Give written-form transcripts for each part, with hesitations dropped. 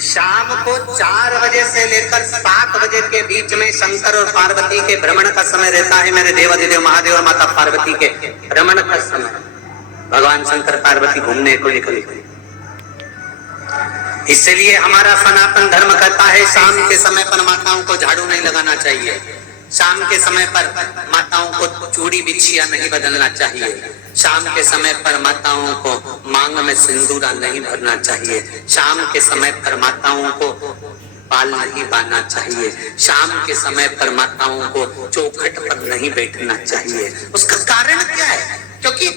शाम को 4 बजे से लेकर 7 बजे के बीच में शंकर और पार्वती के भ्रमण का समय रहता है। मेरे देवाधिदेव महादेव और माता पार्वती के भ्रमण का समय, भगवान शंकर पार्वती घूमने को निकले। इसलिए हमारा सनातन धर्म कहता है शाम के समय पर माताओं को झाड़ू नहीं लगाना चाहिए, शाम के समय पर माताओं को चूड़ी बिछिया नहीं बदलना चाहिए, शाम के समय पर माताओं को मांग में सिंदूरा नहीं भरना चाहिए, शाम के समय पर माताओं को बाल नहीं बांधना चाहिए, शाम के समय पर माताओं को चौखट पर नहीं बैठना चाहिए। उसका कारण क्या है? क्योंकि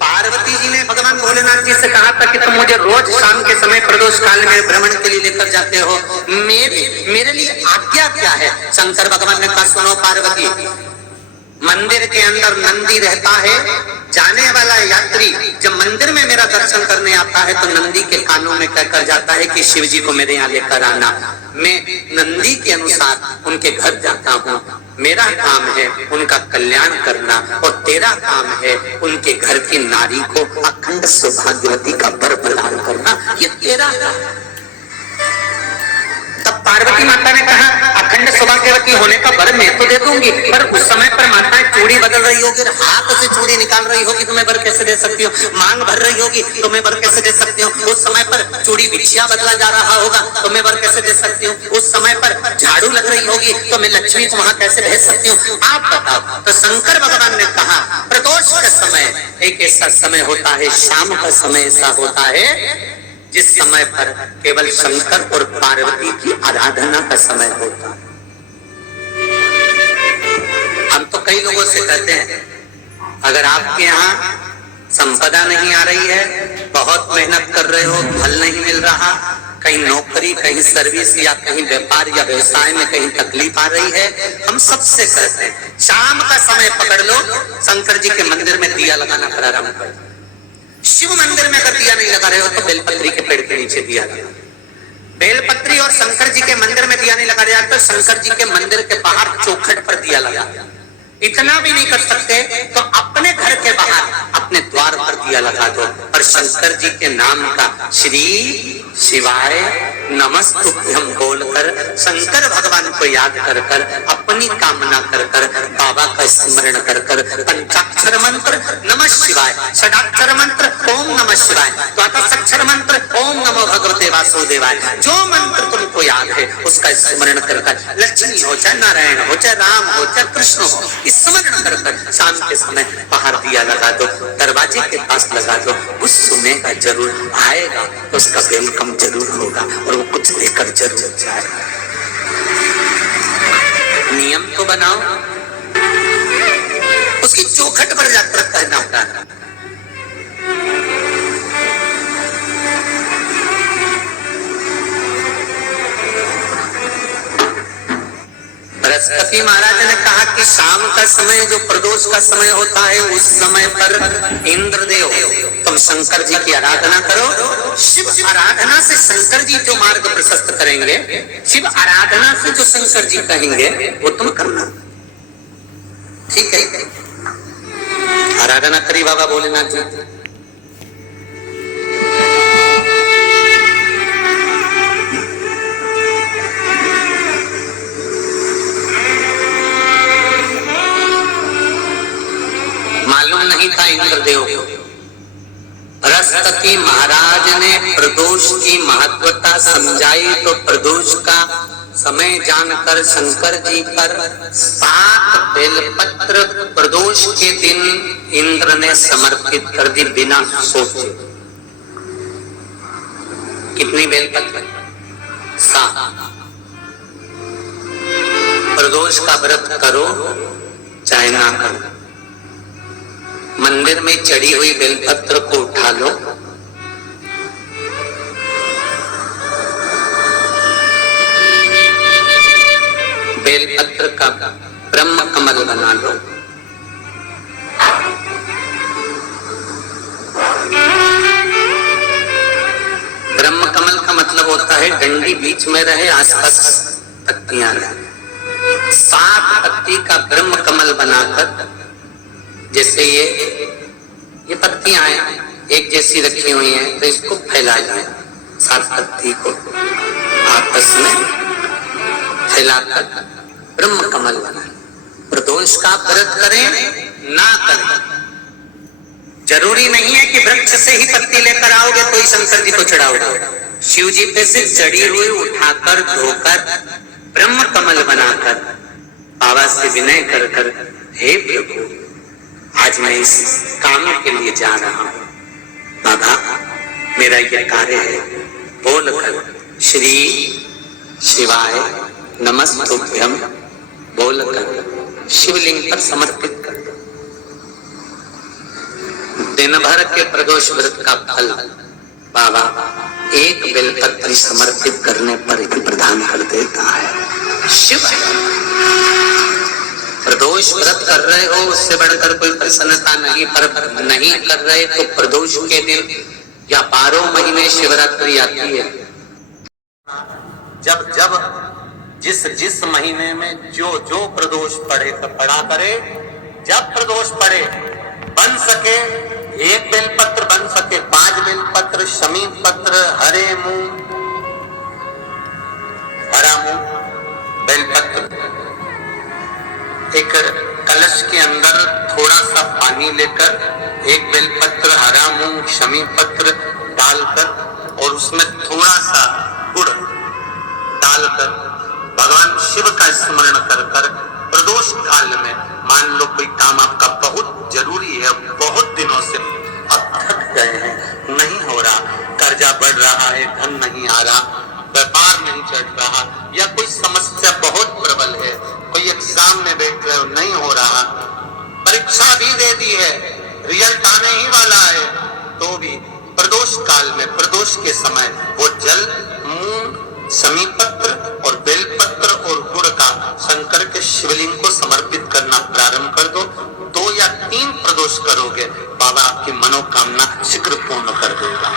पार्वती जी ने भगवान भोलेनाथ जी से कहा था कि तुम मुझे रोज शाम के समय प्रदोष काल में भ्रमण के लिए लेकर जाते हो, मेरे लिए आज्ञा क्या है? शंकर भगवान ने कहा सुनो पार्वती, मंदिर के अंदर नंदी रहता है, जाने वाला यात्री जब मंदिर में मेरा दर्शन करने आता है तो नंदी के कानों में कहकर जाता है कि शिव जी को मेरे यहाँ लेकर आना। मैं नंदी के अनुसार उनके घर जाता हूँ, मेरा काम है उनका कल्याण करना और तेरा काम है उनके घर की नारी को अखंड सौभाग्यवती का वर प्रदान करना, ये तेरा काम। तब पार्वती माता ने कहा अखंड सौभाग्यवती होने का वर मैं तो दे दूंगी, पर उस समय पर माताएं चूड़ी बदल रही होगी, हाथ से चूड़ी निकाल रही होगी तो मैं वर कैसे दे सकती हूँ, मांग भर रही होगी तो मैं वर कैसे दे सकती हूँ, उस समय पर चूड़ी बिछिया बदला जा रहा होगा तो मैं वर कैसे दे सकती हूँ, उस समय पर झाड़ू लग रही होगी तो मैं लक्ष्मी को वहां कैसे भेज सकती हूँ, आप बताओ। तो शंकर भगवान ने कहा प्रदोष का समय एक ऐसा समय होता है, शाम का समय ऐसा होता है जिस समय पर केवल शंकर और पार्वती की आराधना का समय होता है। हम तो कई लोगों से कहते हैं अगर आपके यहाँ संपदा नहीं आ रही है, बहुत मेहनत कर रहे हो, फल नहीं मिल रहा, कहीं नौकरी, कहीं सर्विस या कहीं व्यापार या व्यवसाय में कहीं तकलीफ आ रही है, हम सबसे कहते हैं शाम का समय पकड़ लो, शंकर जी के मंदिर में दिया लगाना प्रारंभ कर दो। शिव मंदिर में अगर दिया नहीं लगा रहे हो तो बेलपत्री के पेड़ के नीचे दिया लगा, बेलपत्री और शंकर जी के मंदिर में दिया नहीं लगा रहा तो शंकर जी के मंदिर के बाहर चौखट पर दिया लगा। इतना भी नहीं कर सकते तो अपने घर के बाहर अपने द्वार पर दिया लगा दो और शंकर जी के नाम का श्री शिवाय नमस्तुभ्यम बोलकर शंकर भगवान को याद कर कर अपनी कामना कर कर बाबा का स्मरण कर कर पंचाक्षर मंत्र नमः शिवाय, षडाक्षर मंत्र ओम नमः शिवाय, द्वादशाक्षर मंत्र ओम नमो भगवते वासुदेवाय, जो मंत्र तुमको याद है उसका स्मरण कर कर लक्ष्मी हो चाहे नारायण हो चाहे राम हो चाहे कृष्ण हो, स्मरण कर कर शाम के समय बाहर दिया लगा दो, दरवाजे के पास लगा दो, कुछ सुनेगा जरूर, आएगा तो उसका वेलकम जरूर होगा और वो कुछ लेकर जरूर जाएगा। नियम तो बनाओ, उसकी चौखट पर जाकर कहना होगा। बृहस्पति महाराज ने कहा कि शाम का समय जो प्रदोष का समय होता है उस समय पर इंद्रदेव तुम शंकर जी की आराधना करो। शिव आराधना से शंकर जी जो मार्ग प्रशस्त करेंगे, शिव आराधना से जो शंकर जी कहेंगे वो तुम करना, ठीक है? आराधना करी बाबा भोलेनाथ जी, मालूम नहीं था इंद्रदेव को। बृहस्पति महाराज ने प्रदोष की महत्वता समझाई तो प्रदोष का समय जानकर शंकर जी पर 7 बेलपत्र प्रदोष के दिन इंद्र ने समर्पित कर दी बिना सोचे। कितनी बेलपत्र? 7। प्रदोष का व्रत करो चाहे ना करो, मंदिर में चढ़ी हुई बेलपत्र को उठा लो, बेलपत्र का ब्रह्म कमल बना लो, ब्रह्म कमल का मतलब होता है डंडी बीच में रहे, आसपास पत्तियां रहे। 7 पत्ती का ब्रह्म कमल बनाकर, जैसे ये पत्तियां हैं एक जैसी रखी हुई हैं तो इसको फैला जाए 7 पत्ती को, उसमें फैलाकर ब्रह्म कमल बनाए। प्रदोष का व्रत करें ना करें, जरूरी नहीं है कि वृक्ष से ही पत्ती लेकर आओगे तो ही शंकर जी को चढ़ाओगे। शिव जी पे से चढ़ी हुई उठाकर धोकर ब्रह्म कमल बनाकर बाबा से विनय कर कर, हे प्रभु आज मैं इस काम के लिए जा रहा हूं, बाबा मेरा यह कार्य है, बोलकर श्री शिवाय नमस्तुभ्यम बोलकर शिवलिंग पर समर्पित कर दो। दिन भर के प्रदोष व्रत का फल बाबा एक बेलपत्री समर्पित करने पर ही प्रदान कर देता है। शिव प्रदोष व्रत कर रहे हो उससे बढ़कर कोई प्रसन्नता नहीं, पर नहीं कर रहे तो प्रदोष के दिन या 12 महीने शिवरात्रि आती है, जब जब जिस महीने में जो प्रदोष पड़े तो पड़ा करे। जब प्रदोष पड़े बन सके 1 बेलपत्र, बन सके 5 बेलपत्र, शमी पत्र, हरे मूंग, हरा मूंग, बेलपत्र, एक कलश के अंदर थोड़ा सा पानी लेकर 1 बेलपत्र, हरा मूंग, शमी पत्र डालकर और उसमें थोड़ा सा गुड़ डालकर भगवान शिव का स्मरण कर कर प्रदोष काल में, मान लो कोई काम आपका बहुत जरूरी है, बहुत दिनों से अब थक गए हैं, नहीं हो रहा, कर्जा बढ़ रहा है, धन नहीं आ रहा, व्यापार नहीं चढ़ रहा, या कोई समस्या बहुत प्रबल है, कोई एग्जाम में बैठ रहे हो नहीं हो रहा, परीक्षा भी दे दी है, रिजल्ट आने ही वाला है, तो भी प्रदोष काल में, प्रदोष के समय वो जल, मूंग, शमी पत्र और बेलपत्र और गुड़ का शंकर के शिवलिंग को समर्पित करना प्रारंभ कर दो। 2 या 3 प्रदोष करोगे, बाबा आपकी मनोकामना शीघ्र पूर्ण कर देगा।